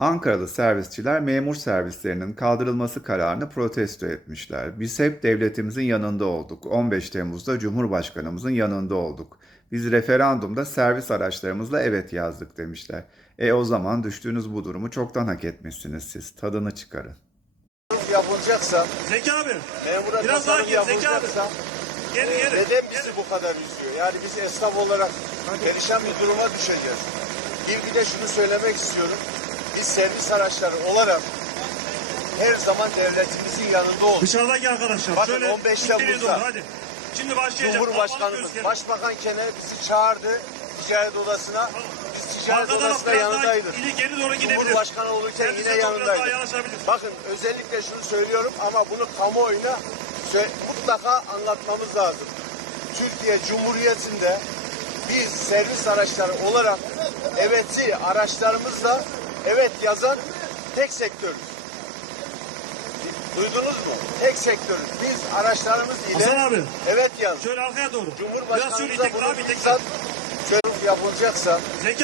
Ankaralı servisçiler memur servislerinin kaldırılması kararını protesto etmişler. Biz hep devletimizin yanında olduk. 15 Temmuz'da Cumhurbaşkanımızın yanında olduk. Biz referandumda servis araçlarımızla evet yazdık demişler. E o zaman düştüğünüz bu durumu çoktan hak etmişsiniz siz. Tadını çıkarın. yapılacaksa, Zeki abi. memura Biraz daha gel Zeki abi. Geri e, geri. neden bizi Geri. bu kadar üzüyor? Yani biz esnaf olarak perişan bir duruma düşeceğiz. Bir bir de şunu söylemek istiyorum. Biz servis araçları olarak her zaman devletimizin yanında olduk. Dışarıdaki arkadaşlar. Bakın Şöyle 15 içeriye Temmuz'da Hadi. Şimdi başlayacak. Cumhurbaşkanımız. Başbakan Kener bizi çağırdı ticaret odasına. Biz ticaret Arka taraf odasında biraz daha yanındaydık. ili geri doğru gidebilir. Cumhurbaşkanı olurken yine yanındaydık. Bakın özellikle şunu söylüyorum ama bunu kamuoyuna mutlaka anlatmamız lazım. Türkiye Cumhuriyeti'nde biz servis araçları olarak evet'i araçlarımızla evet yazan tek sektörüz. Duydunuz mu? Tek sektörüz. Biz araçlarımız ile Hasan abi. evet yazdık. Şöyle arkaya doğru. Biraz şöyle Cumhurbaşkanımıza itekle bunu abi itekle. bizzat söylüp yapılacaksa Zeki